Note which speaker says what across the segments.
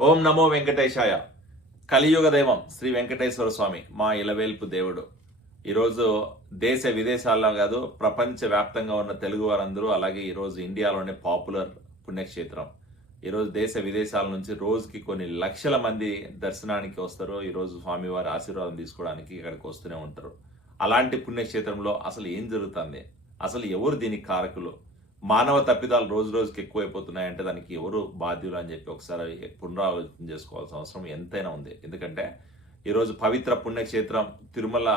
Speaker 1: ఓం నమో వెంకటేశాయ. కలియుగ దైవం శ్రీ వెంకటేశ్వర స్వామి మా ఇలవేల్పు దేవుడు. ఈరోజు దేశ విదేశాల్లో కాదు ప్రపంచ వ్యాప్తంగా ఉన్న తెలుగు వారందరూ అలాగే ఈరోజు ఇండియాలోనే పాపులర్ పుణ్యక్షేత్రం. ఈరోజు దేశ విదేశాల నుంచి రోజుకి కొన్ని లక్షల మంది దర్శనానికి వస్తారు. ఈరోజు స్వామివారి ఆశీర్వాదం తీసుకోవడానికి ఇక్కడికి వస్తూనే ఉంటారు. అలాంటి పుణ్యక్షేత్రంలో అసలు ఏం జరుగుతుంది? అసలు ఎవరు దీనికి కారకులు? మానవ తప్పిదాలు రోజు రోజుకి ఎక్కువైపోతున్నాయంటే దానికి ఎవరు బాధ్యులు అని చెప్పి ఒకసారి పునరాలోచన చేసుకోవాల్సిన అవసరం ఎంతైనా ఉంది. ఎందుకంటే ఈరోజు పవిత్ర పుణ్యక్షేత్రం తిరుమల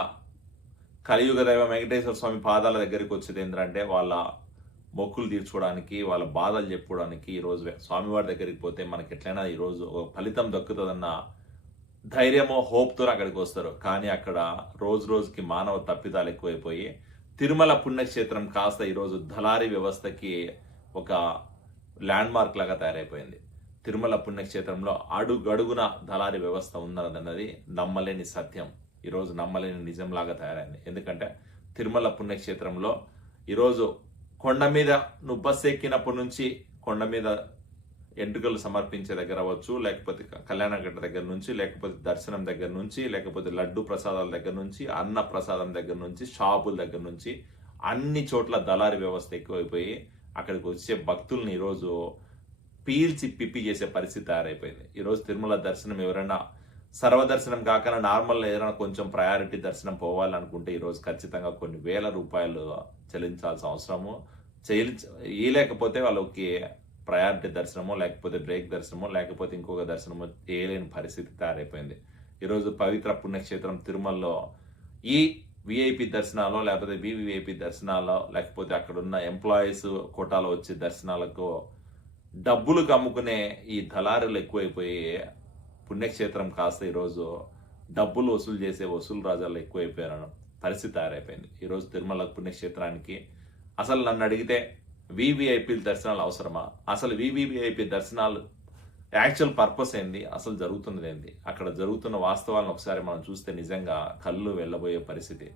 Speaker 1: కలియుగ దైవం వెంకటేశ్వర స్వామి పాదాల దగ్గరికి వచ్చేది ఏంటంటే వాళ్ళ మొక్కులు తీర్చుకోవడానికి వాళ్ళ బాధలు చెప్పుకోవడానికి ఈరోజు స్వామివారి దగ్గరికి పోతే మనకి ఎట్లయినా ఈరోజు ఒక ఫలితం దక్కుతుందన్న ధైర్యమో హోప్తో అక్కడికి వస్తారు. కానీ అక్కడ రోజు రోజుకి మానవ తప్పిదాలు ఎక్కువైపోయి తిరుమల పుణ్యక్షేత్రం కాస్త ఈరోజు దళారీ వ్యవస్థకి ఒక ల్యాండ్ మార్క్ లాగా తయారైపోయింది. తిరుమల పుణ్యక్షేత్రంలో అడుగడుగున దళారీ వ్యవస్థ ఉన్నదన్నది నమ్మలేని సత్యం. ఈరోజు నమ్మలేని నిజంలాగా తయారైంది. ఎందుకంటే తిరుమల పుణ్యక్షేత్రంలో ఈరోజు కొండ మీద నువ్వు బస్సు ఎక్కినప్పటి నుంచి కొండ మీద ఎంట్రుకలు సమర్పించే దగ్గర అవ్వచ్చు లేకపోతే కళ్యాణగడ్డ దగ్గర నుంచి లేకపోతే దర్శనం దగ్గర నుంచి లేకపోతే లడ్డు ప్రసాదాల దగ్గర నుంచి అన్న ప్రసాదం దగ్గర నుంచి షాపుల దగ్గర నుంచి అన్ని చోట్ల దళారి వ్యవస్థ ఎక్కువైపోయి అక్కడికి వచ్చే భక్తుల్ని ఈరోజు పీల్చి పిప్పి చేసే పరిస్థితి తయారైపోయింది. ఈరోజు తిరుమల దర్శనం ఎవరైనా సర్వదర్శనం కాకుండా నార్మల్ ఏదైనా కొంచెం ప్రయారిటీ దర్శనం పోవాలనుకుంటే ఈరోజు ఖచ్చితంగా కొన్ని వేల రూపాయలు చెల్లించాల్సిన అవసరము. చెల్లించ ఇయలేకపోతే వాళ్ళకి ప్రయారిటీ దర్శనమో లేకపోతే బ్రేక్ దర్శనమో లేకపోతే ఇంకొక దర్శనమో చేయలేని పరిస్థితి తయారైపోయింది. ఈరోజు పవిత్ర పుణ్యక్షేత్రం తిరుమలలో ఈ విఐపి దర్శనాలు లేకపోతే వివిఐపి దర్శనాలు లేకపోతే అక్కడ ఉన్న ఎంప్లాయీస్ కోటాలో వచ్చే దర్శనాలకు డబ్బులు కమ్ముకునే ఈ దళారులు ఎక్కువైపోయి పుణ్యక్షేత్రం కాస్త ఈరోజు డబ్బులు వసూలు చేసే వసూలు రాజాలు ఎక్కువైపోయారు పరిస్థితి తయారైపోయింది. ఈరోజు తిరుమల పుణ్యక్షేత్రానికి అసలు నన్ను అడిగితే వివిఐపి దర్శనాలు అవసరమా? అసలు వివిఐపి దర్శనాలు యాక్చువల్ పర్పస్ ఏంది? అసలు జరుగుతున్నది ఏంది? అక్కడ జరుగుతున్న వాస్తవాలను ఒకసారి మనం చూస్తే నిజంగా కళ్ళు వెళ్ళబోయే పరిస్థితి.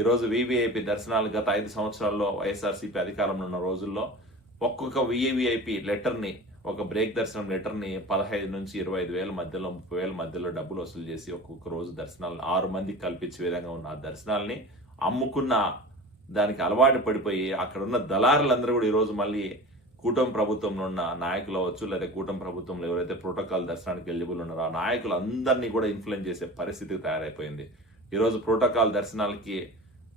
Speaker 1: ఈరోజు వివిఐపి దర్శనాలు గత ఐదు సంవత్సరాల్లో వైఎస్ఆర్సీపీ అధికారంలో ఉన్న రోజుల్లో ఒక్కొక్క విఐవిఐపి లెటర్ని ఒక బ్రేక్ దర్శనం లెటర్ని పదహైదు నుంచి ఇరవై ఐదు వేల మధ్యలో ముప్పై వేల మధ్యలో డబ్బులు వసూలు చేసి ఒక్కొక్క రోజు దర్శనాలు ఆరు మందికి కల్పించే విధంగా ఉన్న ఆ దర్శనాల్ని అమ్ముకున్న దానికి అలవాటు పడిపోయి అక్కడ ఉన్న దళారులందరూ కూడా ఈరోజు మళ్ళీ కూటమి ప్రభుత్వంలో ఉన్న నాయకులు అవ్వచ్చు లేదా కూటమి ప్రభుత్వంలో ఎవరైతే ప్రోటోకాల్ దర్శనానికి ఎలిజిబుల్ ఉన్నారో ఆ నాయకులు అందరినీ కూడా ఇన్ఫ్లుయెన్స్ చేసే పరిస్థితి తయారైపోయింది. ఈరోజు ప్రోటోకాల్ దర్శనాలకి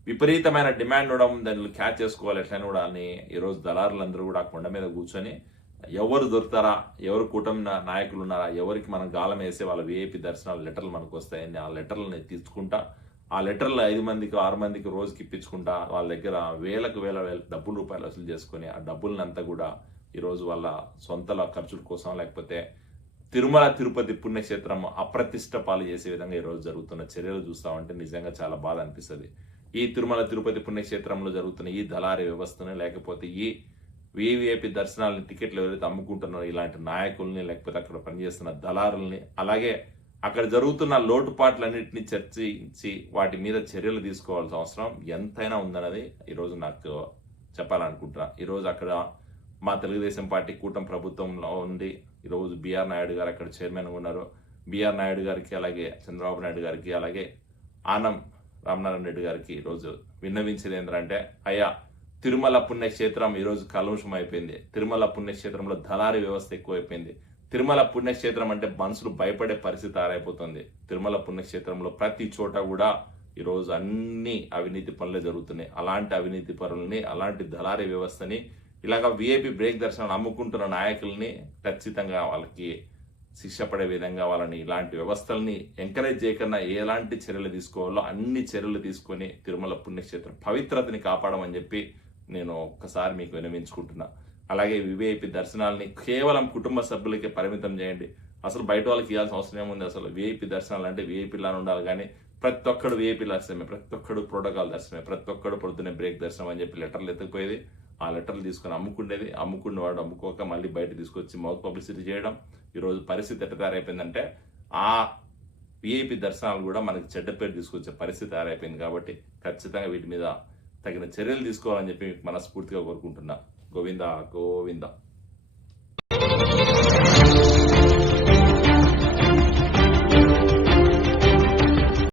Speaker 1: విపరీతమైన డిమాండ్ ఉండడం దాన్ని క్యాచ్ చేసుకోవాలి ఎట్లయినా కూడా అని ఈరోజు దళారులందరూ కూడా ఆ కొండ మీద కూర్చొని ఎవరు దొరుకుతారా ఎవరు కూటమి నాయకులు ఉన్నారా ఎవరికి మనం గాలం వేసే వాళ్ళ విఐపి దర్శనాల లెటర్లు మనకు వస్తాయని ఆ లెటర్లని తీసుకుంటా ఆ లెటర్లు ఐదు మందికి ఆరు మందికి రోజుకి ఇప్పించుకుంటా వాళ్ళ దగ్గర వేలకు వేల వేల డబ్బులు రూపాయలు వసూలు చేసుకొని ఆ డబ్బులనంతా కూడా ఈరోజు వాళ్ళ సొంతల ఖర్చుల కోసం లేకపోతే తిరుమల తిరుపతి పుణ్యక్షేత్రం అప్రతిష్ట పాలు చేసే విధంగా ఈరోజు జరుగుతున్న చర్యలు చూస్తామంటే నిజంగా చాలా బాధ అనిపిస్తుంది. ఈ తిరుమల తిరుపతి పుణ్యక్షేత్రంలో జరుగుతున్న ఈ దళారీ వ్యవస్థను లేకపోతే ఈ వివిఐపి దర్శనాలని టికెట్లు ఎవరైతే అమ్ముకుంటున్నారో ఇలాంటి నాయకుల్ని లేకపోతే అక్కడ పనిచేస్తున్న దళారుల్ని అలాగే అక్కడ జరుగుతున్న లోటుపాట్లన్నింటినీ చర్చించి వాటి మీద చర్యలు తీసుకోవాల్సిన అవసరం ఎంతైనా ఉందన్నది ఈరోజు నాకు చెప్పాలనుకుంటున్నా. ఈరోజు అక్కడ మా తెలుగుదేశం పార్టీ కూటమి ప్రభుత్వంలో ఉండి ఈరోజు బీఆర్ నాయుడు గారు అక్కడ చైర్మన్గా ఉన్నారు. బీఆర్ నాయుడు గారికి అలాగే చంద్రబాబు నాయుడు గారికి అలాగే ఆనం రామనారాయణ రెడ్డి గారికి ఈరోజు విన్నవించేది ఏంటంటే అయ్యా తిరుమల పుణ్యక్షేత్రం ఈరోజు కలుషం అయిపోయింది. తిరుమల పుణ్యక్షేత్రంలో దళారీ వ్యవస్థ ఎక్కువైపోయింది. తిరుమల పుణ్యక్షేత్రం అంటే మనుషులు భయపడే పరిస్థితి తయారైపోతుంది. తిరుమల పుణ్యక్షేత్రంలో ప్రతి చోట కూడా ఈరోజు అన్ని అవినీతి పనులే జరుగుతున్నాయి. అలాంటి అవినీతి పనులని అలాంటి దళారీ వ్యవస్థని ఇలాగ విఐపి బ్రేక్ దర్శనాలు అమ్ముకుంటున్న నాయకుల్ని ఖచ్చితంగా వాళ్ళకి శిక్ష పడే విధంగా వాళ్ళని ఇలాంటి వ్యవస్థల్ని ఎంకరేజ్ చేయకుండా ఎలాంటి చర్యలు తీసుకోవాలో అన్ని చర్యలు తీసుకొని తిరుమల పుణ్యక్షేత్రం పవిత్రతని కాపాడమని చెప్పి నేను ఒక్కసారి మీకు వినమించుకుంటున్నాను అలాగే వివిఐపి దర్శనాలని కేవలం కుటుంబ సభ్యులకే పరిమితం చేయండి. అసలు బయట వాళ్ళకి ఇవ్వాల్సిన అవసరం ఏముంది? అసలు విఐపి దర్శనాలు అంటే విఐపీలానే ఉండాలి కానీ ప్రతి ఒక్కడు విఐపీ దర్శనమే. ప్రతి ఒక్కడు ప్రోటోకాల్ దర్శనమే. ప్రతి ఒక్కడు పొద్దున్నే బ్రేక్ దర్శనం అని చెప్పి లెటర్లు ఎత్తుకుపోయేది. ఆ లెటర్లు తీసుకొని అమ్ముకునేది అమ్ముకున్న వాడు అమ్ముకోక మళ్ళీ బయట తీసుకొచ్చి మౌత్ పబ్లిసిటీ చేయడం. ఈరోజు పరిస్థితి ఎట్ట తయారైపోయిందంటే ఆ విఐపి దర్శనాలు కూడా మనకి చెడ్డ పేరు తీసుకొచ్చే పరిస్థితి తయారైపోయింది కాబట్టి ఖచ్చితంగా వీటి మీద తగిన చర్యలు తీసుకోవాలని చెప్పి మనస్ఫూర్తిగా కోరుకుంటున్నా. గోవింద గోవింద